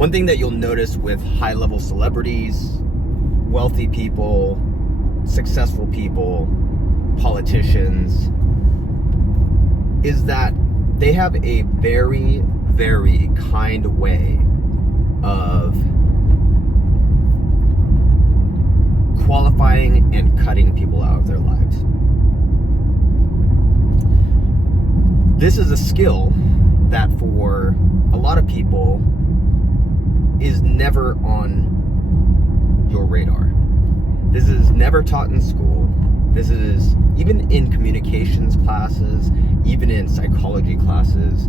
One thing that you'll notice with high-level celebrities, wealthy people, successful people, politicians, is that they have a very, very kind way of qualifying and cutting people out of their lives. This is a skill that for a lot of people is never on your radar. This is never taught in school. This is even in communications classes, even in psychology classes.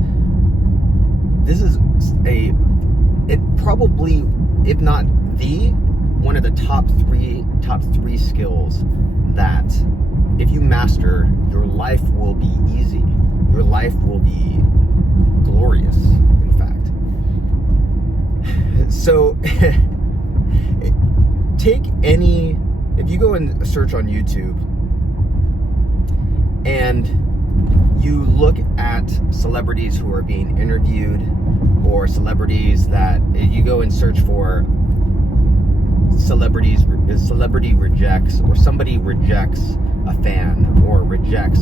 This is it probably, if not one of the top three skills that if you master, your life will be easy. Your life will be glorious, in fact. So if you go and search on YouTube and you look at celebrities who are being interviewed, or celebrities that you go and search for celebrity rejects, or somebody rejects a fan or rejects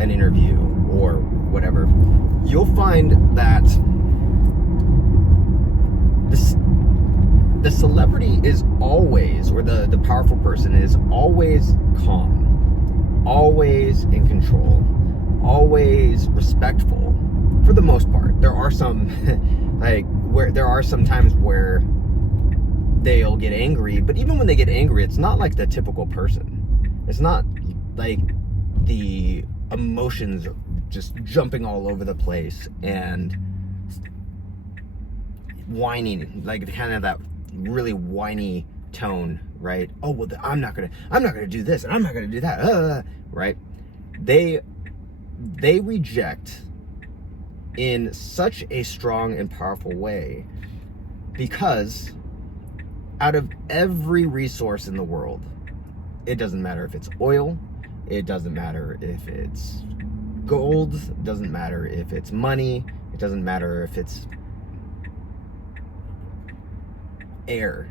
an interview or whatever, you'll find that the celebrity is always, or the powerful person is always calm, always in control, always respectful for the most part. There are some times where they'll get angry, but even when they get angry, it's not like the typical person. It's not like the emotions just jumping all over the place and whining, like kind of that really whiny tone, right? Oh, well, I'm not gonna do this and I'm not gonna do that, right? They reject in such a strong and powerful way, because out of every resource in the world, it doesn't matter if it's oil, it doesn't matter if it's gold, it doesn't matter if it's money, it doesn't matter if it's air.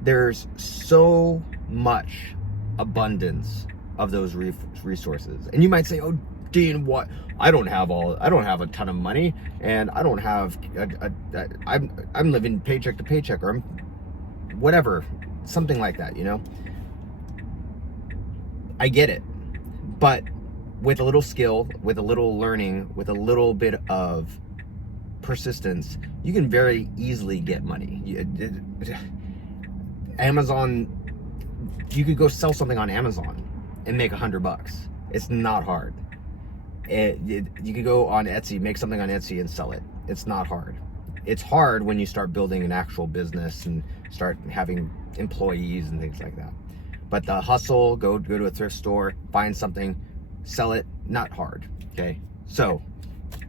There's so much abundance of those resources. And you might say, oh, Dean, what? I don't have a ton of money, and I don't have, I'm living paycheck to paycheck, or I'm whatever, something like that, you know? I get it. But with a little skill, with a little learning, with a little bit of persistence, you can very easily get money. Amazon, you could go sell something on Amazon and make $100. It's not hard. You could go on Etsy, make something on Etsy and sell it. It's not hard. It's hard when you start building an actual business and start having employees and things like that. But the hustle, go to a thrift store, find something, sell it, not hard, okay? So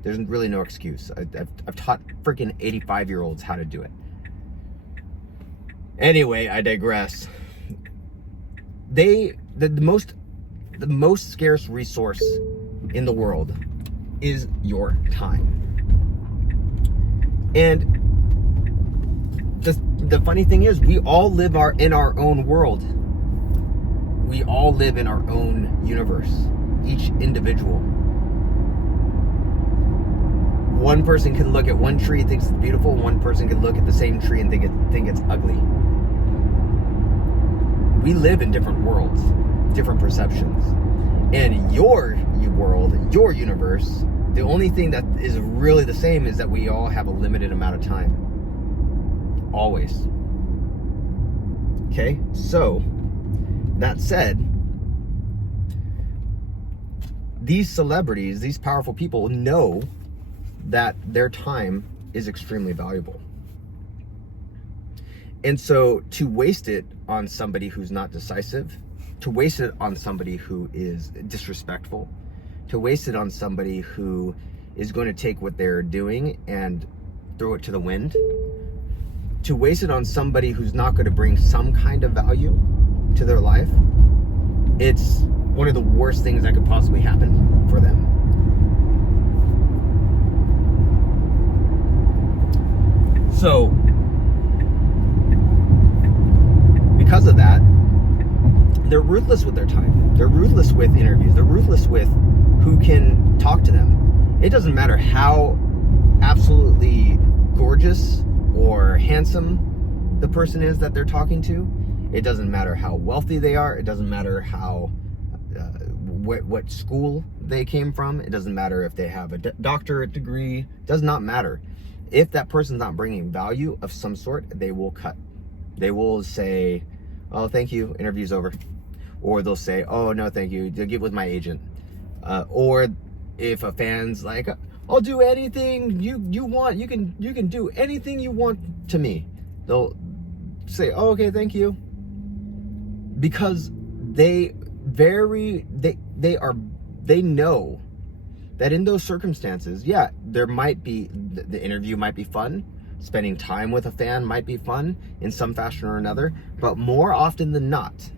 there's really no excuse. I've taught freaking 85-year-olds how to do it. Anyway, I digress. The most scarce resource in the world is your time. And the funny thing is, we all live in our own world. We all live in our own universe, each individual. One person can look at one tree and thinks it's beautiful. One person can look at the same tree and think it's ugly. We live in different worlds, different perceptions. And your world, your universe, the only thing that is really the same is that we all have a limited amount of time. Always. Okay? So, that said, these celebrities, these powerful people know that their time is extremely valuable. And so to waste it on somebody who's not decisive, to waste it on somebody who is disrespectful, to waste it on somebody who is going to take what they're doing and throw it to the wind, to waste it on somebody who's not going to bring some kind of value to their life, it's one of the worst things that could possibly happen for them. So, because of that, they're ruthless with their time. They're ruthless with interviews. They're ruthless with who can talk to them. It doesn't matter how absolutely gorgeous or handsome the person is that they're talking to. It doesn't matter how wealthy they are. It doesn't matter how what school they came from. It doesn't matter if they have a doctorate degree. It does not matter. If that person's not bringing value of some sort, they will cut. They will say, "Oh, thank you, interview's over," or they'll say, "Oh, no, thank you, they'll get with my agent." Or if a fan's like, "I'll do anything you want. You can do anything you want to me," they'll say, "Oh, okay, thank you," because they know that in those circumstances, yeah, there might be the interview might be fun, spending time with a fan might be fun in some fashion or another, but more often than not,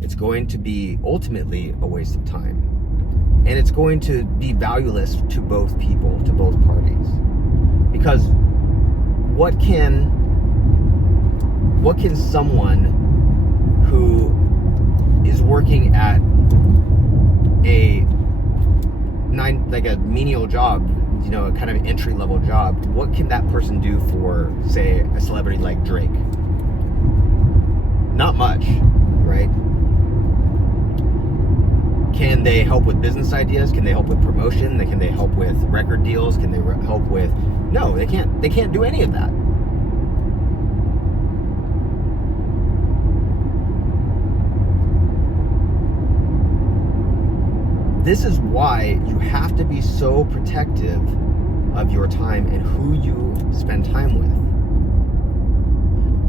it's going to be ultimately a waste of time, and it's going to be valueless to both people, to both parties, because what can someone who is working at a menial job, a kind of entry-level job, what can that person do for, say, a celebrity like Drake? Not much, right? Can they help with business ideas? Can they help with promotion? Can they help with record deals? Can they help with... No, they can't. They can't do any of that. This is why you have to be so protective of your time and who you spend time with.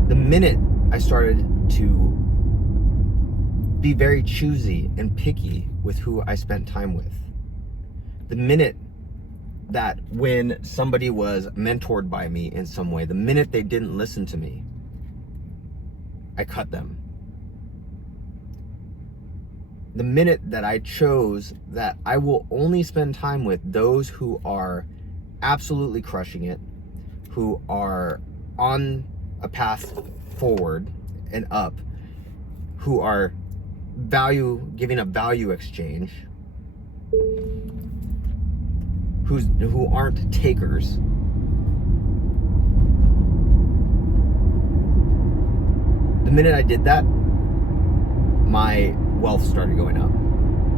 The minute I started to be very choosy and picky with who I spent time with, the minute that when somebody was mentored by me in some way, the minute they didn't listen to me, I cut them. The minute that I chose that I will only spend time with those who are absolutely crushing it, who are on a path forward and up, who are giving a value exchange, who aren't takers, the minute I did that, my wealth started going up.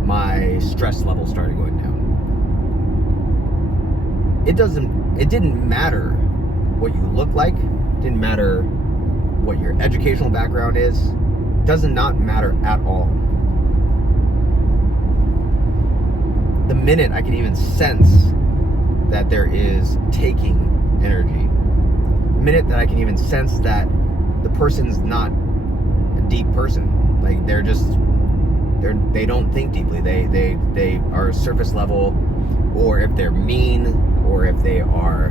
My stress level started going down. It didn't matter what you look like. It didn't matter what your educational background is. It does not matter at all. The minute I can even sense that there is taking energy, the minute that I can even sense that the person's not a deep person, like they don't think deeply. They are surface level, or if they're mean, or if they are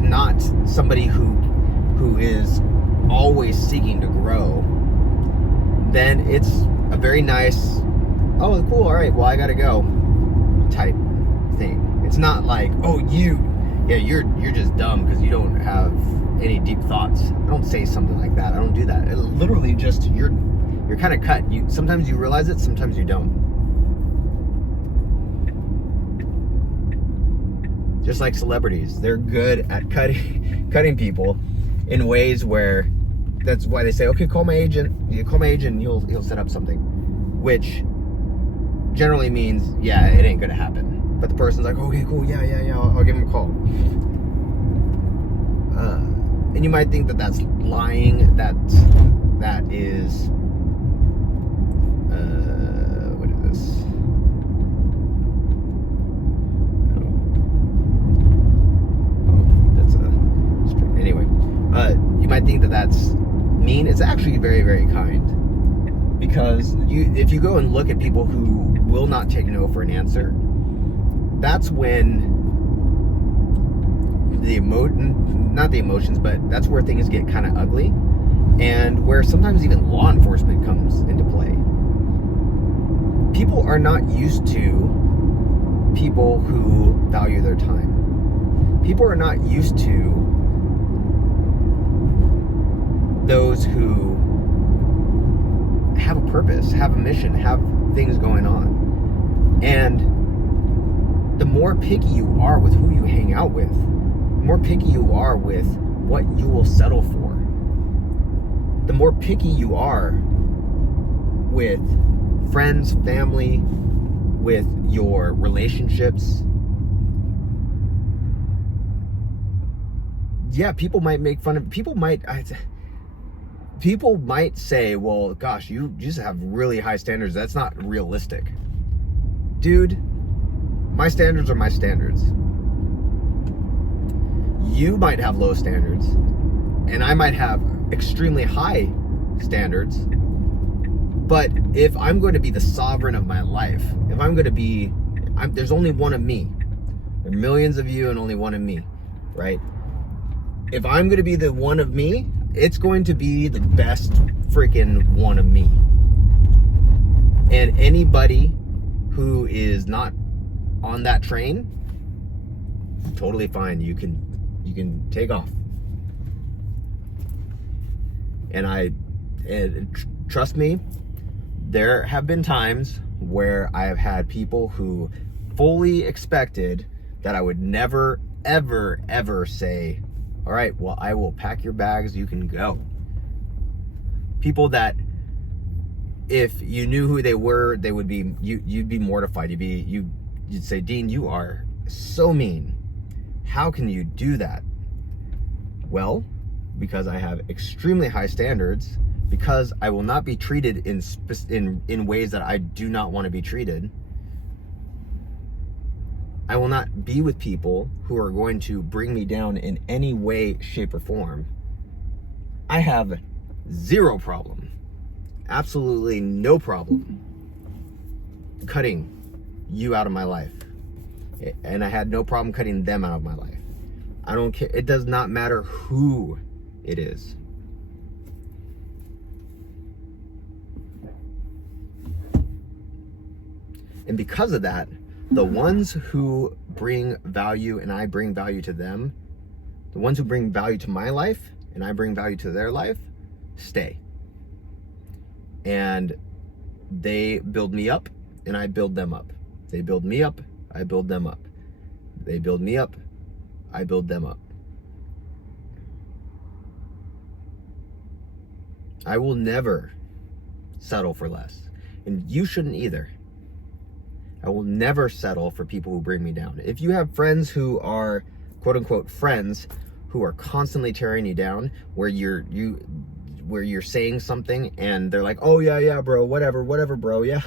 not somebody who is always seeking to grow, then it's a very nice, "Oh, cool, all right, well, I gotta go," type thing. It's not like, "Oh, you're just dumb because you don't have any deep thoughts." I don't say something like that. I don't do that. It literally just, you're kind of cut. Sometimes you realize it, sometimes you don't. Just like celebrities, they're good at cutting people in ways where, that's why they say, "Okay, call my agent. You call my agent, he'll set up something," which generally means, yeah, it ain't gonna happen. But the person's like, "Okay, cool, yeah, I'll give him a call." And you might think that that's lying. That is, what is this? Anyway, you might think that that's mean. It's actually very, very kind, because if you go and look at people who will not take no for an answer, that's when not the emotions, but that's where things get kind of ugly, and where sometimes even law enforcement comes into play. People people who value their time. People are not used to those who have a purpose, have a mission, have things going on. And the more picky you are with who you hang out with, the more picky you are with what you will settle for, the more picky you are with friends, family, with your relationships. Yeah, people might make fun of, people might say, well, gosh, you just have really high standards. That's not realistic. Dude, my standards are my standards. You might have low standards, and I might have extremely high standards. But if I'm going to be the sovereign of my life, if I'm going to be, there's only one of me. There are millions of you and only one of me, right? If I'm going to be the one of me, it's going to be the best freaking one of me. And anybody who is not on that train, totally fine. You can take off. And trust me, there have been times where I have had people who fully expected that I would never, ever, ever say, all right, well, I will pack your bags, you can go. People that, if you knew who they were, they would be, you'd be mortified. You'd say, Dean, you are so mean. How can you do that? Well, because I have extremely high standards, because I will not be treated in ways that I do not want to be treated. I will not be with people who are going to bring me down in any way, shape, or form. I have zero problem, absolutely no problem cutting you out of my life. And I had no problem cutting them out of my life. I don't care. It does not matter who it is. And because of that, the ones who bring value and I bring value to them, the ones who bring value to my life and I bring value to their life, stay. And they build me up and I build them up. They build me up, I build them up. They build me up, I build them up. I will never settle for less. And you shouldn't either. I will never settle for people who bring me down. If you have friends who are quote unquote friends who are constantly tearing you down, where you're saying something and they're like, oh yeah, bro, whatever, bro, yeah,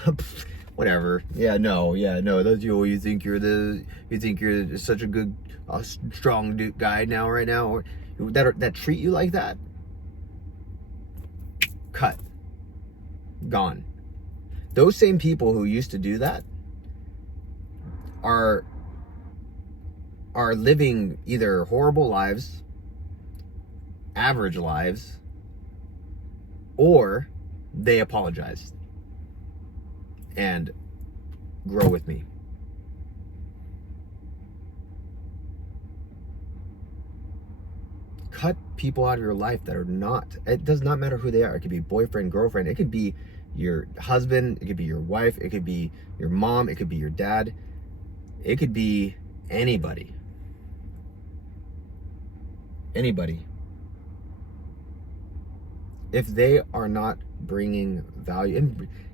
whatever, no, that's you think you're such a good, strong guy right now, or that treat you like that, cut, gone. Those same people who used to do that are living either horrible lives, average lives, or they apologize and grow with me. Cut people out of your life that are not, it does not matter who they are. It could be boyfriend, girlfriend, it could be your husband, it could be your wife, it could be your mom, it could be your dad. It could be anybody. Anybody. If they are not bringing value,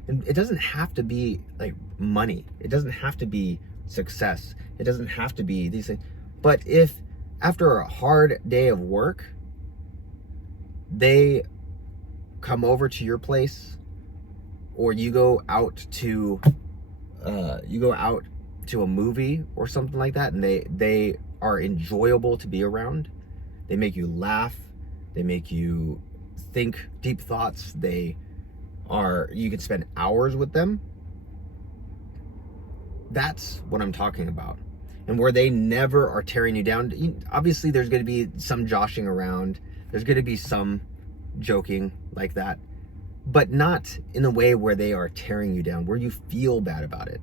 and it doesn't have to be like money. It doesn't have to be success. It doesn't have to be these things. But if after a hard day of work, they come over to your place, or you go out to a movie or something like that, and they are enjoyable to be around. They make you laugh. They make you think deep thoughts. You could spend hours with them. That's what I'm talking about. And where they never are tearing you down. Obviously, there's going to be some joshing around. There's going to be some joking like that. But not in a way where they are tearing you down, where you feel bad about it.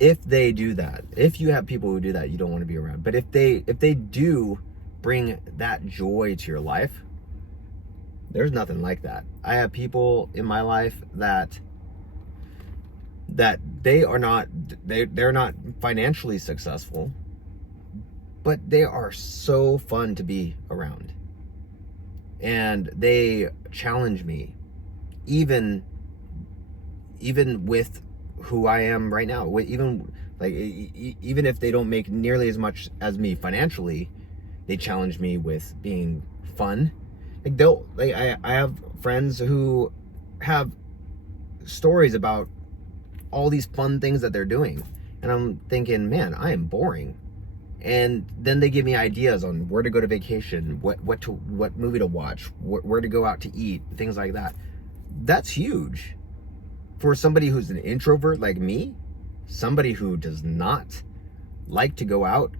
if they do that, if you have people who do that, you don't want to be around. But if they do bring that joy to your life, there's nothing like that. I have people in my life that they're not financially successful, but they are so fun to be around. And they challenge me, even with who I am right now. Even if they don't make nearly as much as me financially, they challenge me with being fun. I have friends who have stories about all these fun things that they're doing, and I'm thinking, man, I am boring. And then they give me ideas on where to go to vacation, what movie to watch, where to go out to eat, things like that. That's huge for somebody who's an introvert like me, somebody who does not like to go out,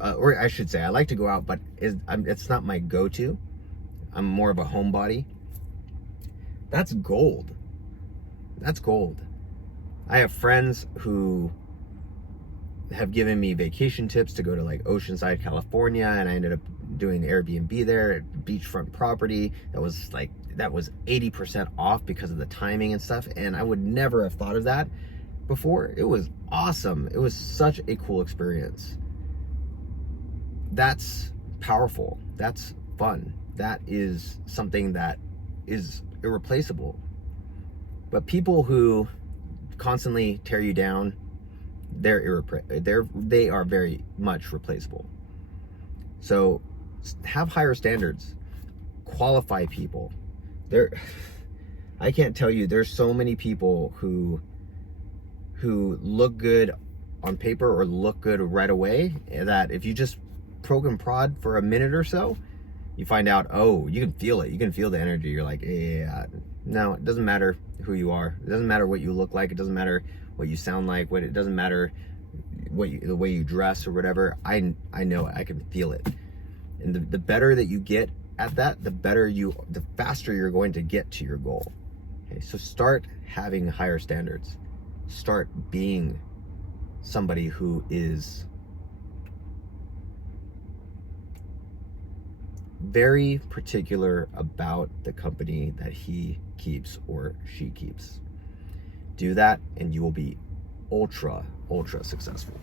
or I should say, I like to go out, but it's not my go-to. I'm more of a homebody. That's gold. That's gold. I have friends who have given me vacation tips to go to like Oceanside, California, and I ended up doing Airbnb there at beachfront property that was 80% off because of the timing and stuff, and I would never have thought of that before. It was awesome. It was such a cool experience. That's powerful. That's fun. That is something that is irreplaceable. But people who constantly tear you down, they are very much replaceable. So have higher standards. Qualify people. I can't tell you, there's so many people who look good on paper or look good right away, that if you just poke and prod for a minute or so, you find out, oh, you can feel it. You can feel the energy. You're like, yeah, no, it doesn't matter who you are. It doesn't matter what you look like. It doesn't matter what you sound like. It doesn't matter the way you dress or whatever. I know it. I can feel it. And the better that you get at that, the faster you're going to get to your goal. Okay, so start having higher standards. Start being somebody who is very particular about the company that he keeps or she keeps. Do that and you will be ultra successful.